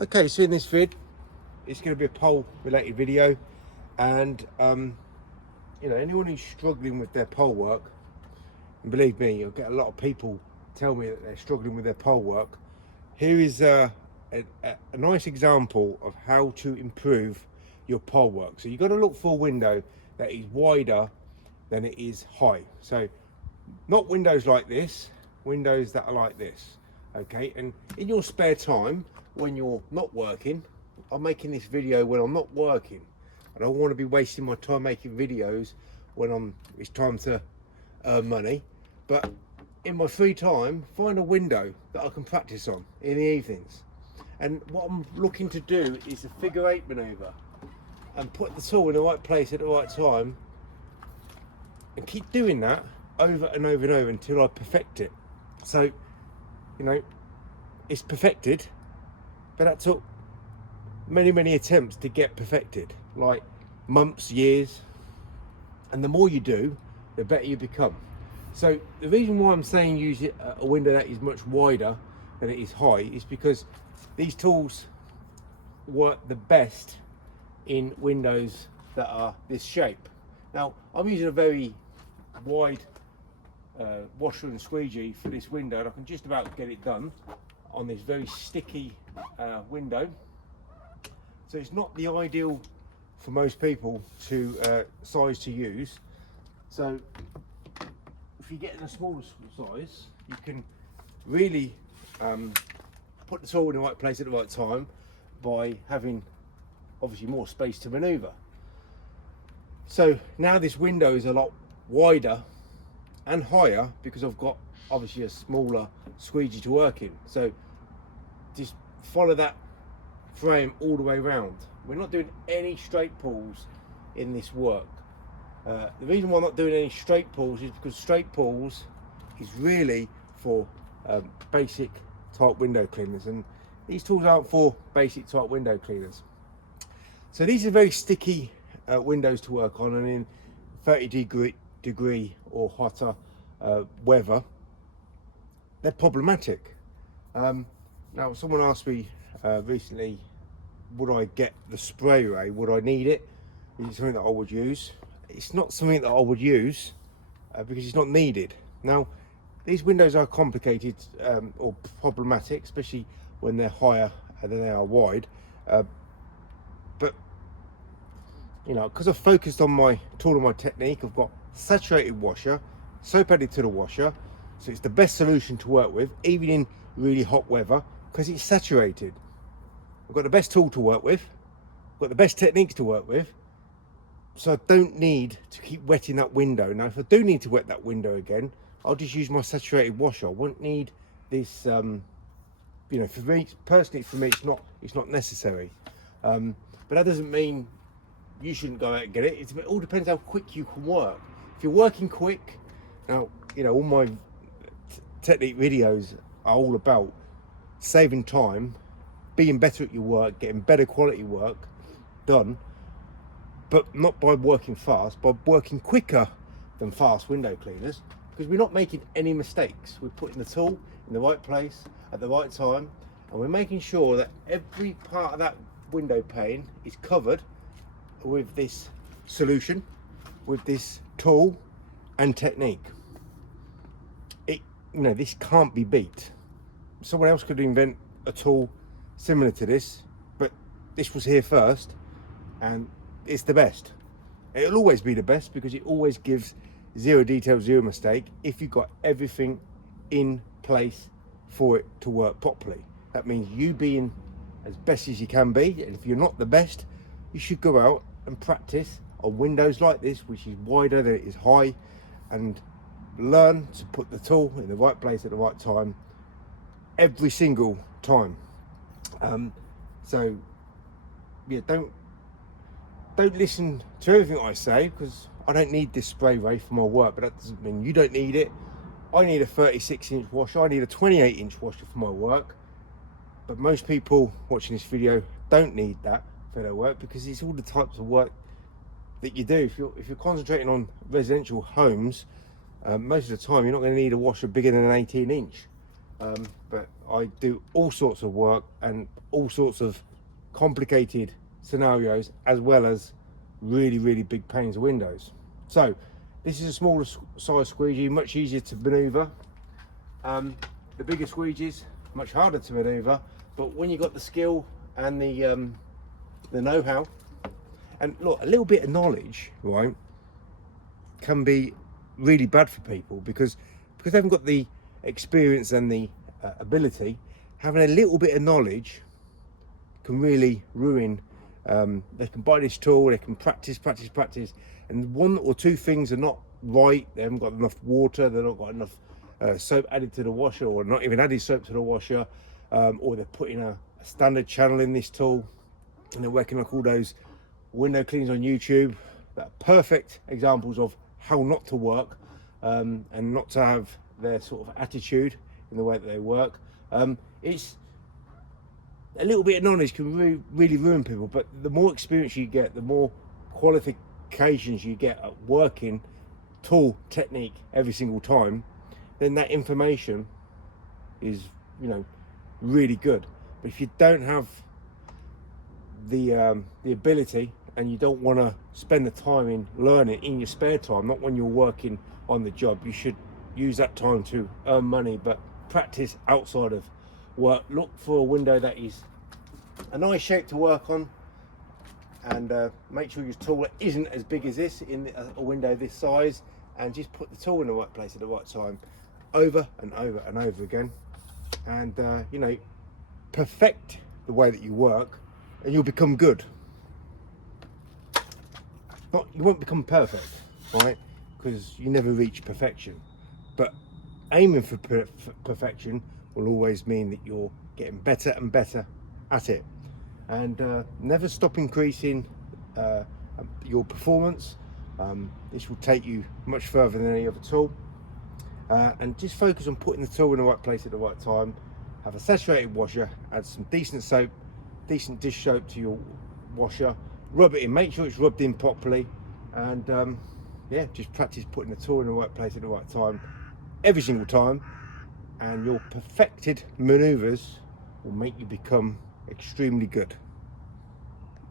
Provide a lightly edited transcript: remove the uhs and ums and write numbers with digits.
Okay, so in this vid, it's going to be a pole related video, and you know, anyone who's struggling with their pole work, and believe me, you'll get a lot of people tell me that they're struggling with their pole work. Here is a nice example of how to improve your pole work. So you've got to look for a window that is wider than it is high. So not windows like this, windows that are like this. Okay, and in your spare time when you're not working, I'm making this video when I'm not working. I don't want to be wasting my time making videos when it's time to earn money. But in my free time, find a window that I can practice on in the evenings. And what I'm looking to do is a figure 8 maneuver and put the tool in the right place at the right time, and keep doing that over and over and over until I perfect it. So, you know, it's perfected, but that took many attempts to get perfected, like months, years, and the more you do, the better you become. So the reason why I'm saying use a window that is much wider than it is high is because these tools work the best in windows that are this shape. Now I'm using a very wide washer and squeegee for this window, and I can just about get it done on this very sticky window. So it's not the ideal for most people to size to use. So if you get in a smaller size, you can really put the tool in the right place at the right time by having obviously more space to maneuver. So now this window is a lot wider and higher because I've got obviously a smaller squeegee to work in. So just follow that frame all the way around. We're not doing any straight pulls in this work. The reason why I'm not doing any straight pulls is because straight pulls is really for basic type window cleaners, and these tools aren't for basic type window cleaners. So these are very sticky windows to work on, and in 30-degree or hotter weather, they're problematic. Now someone asked me recently, would I get the spray ray? Would I need it? Is it something that I would use? It's not something that I would use because it's not needed. Now these windows are complicated or problematic, especially when they're higher than they are wide, but you know, because I've focused on my tool and my technique, I've got saturated washer, soap added to the washer, so it's the best solution to work with even in really hot weather because it's saturated. I've got the best tool to work with, I've got the best techniques to work with, so I don't need to keep wetting that window. Now if I do need to wet that window again, I'll just use my saturated washer. I won't need this, you know, for me personally, it's not necessary, but that doesn't mean you shouldn't go out and get it. It all depends how quick you can work. If you're working quick, now you know all my technique videos are all about saving time, being better at your work, getting better quality work done, but not by working fast, by working quicker than fast window cleaners, because we're not making any mistakes. We're putting the tool in the right place at the right time, and we're making sure that every part of that window pane is covered with this solution, with this tool and technique. You know, this can't be beat. Someone else could invent a tool similar to this, but this was here first and it's the best. It'll always be the best because it always gives zero detail, zero mistake if you've got everything in place for it to work properly. That means you being as best as you can be, and if you're not the best, you should go out and practice on windows like this, which is wider than it is high, and learn to put the tool in the right place at the right time every single time. So yeah, don't listen to everything I say, because I don't need this spray ray for my work, but that doesn't mean you don't need it. I need a 36-inch washer, I need a 28-inch washer for my work, but most people watching this video don't need that for their work because it's all the types of work that you do. If you're concentrating on residential homes, most of the time you're not going to need a washer bigger than an 18-inch. But I do all sorts of work and all sorts of complicated scenarios, as well as really big panes of windows. So this is a smaller size squeegee, much easier to maneuver. The bigger squeegees, much harder to maneuver, but when you've got the skill and the know-how, and look, a little bit of knowledge, right, can be really bad for people because they haven't got the experience and the ability. Having a little bit of knowledge can really ruin. They can buy this tool, they can practice, and one or two things are not right. They haven't got enough water, they've not got enough soap added to the washer, or not even added soap to the washer, or they're putting a standard channel in this tool, and they're working like all those window cleans on YouTube that are perfect examples of how not to work, and not to have their sort of attitude in the way that they work. It's a little bit of knowledge can really ruin people, but the more experience you get, the more qualifications you get at working tool technique every single time, then that information is, you know, really good. But if you don't have the ability, and you don't want to spend the time in learning in your spare time, not when you're working on the job, you should use that time to earn money, but practice outside of work. Look for a window that is a nice shape to work on, and make sure your tool isn't as big as this, in a window this size, and just put the tool in the right place at the right time, over and over and over again, and you know, perfect the way that you work, and you'll become good. You won't become perfect, right? Because you never reach perfection, but aiming for perfection will always mean that you're getting better and better at it, and never stop increasing your performance. This will take you much further than any other tool, and just focus on putting the tool in the right place at the right time. Have a saturated washer, add some decent soap, decent dish soap to your washer, rub it in, make sure it's rubbed in properly, and yeah, just practice putting the tool in the right place at the right time every single time, and your perfected maneuvers will make you become extremely good.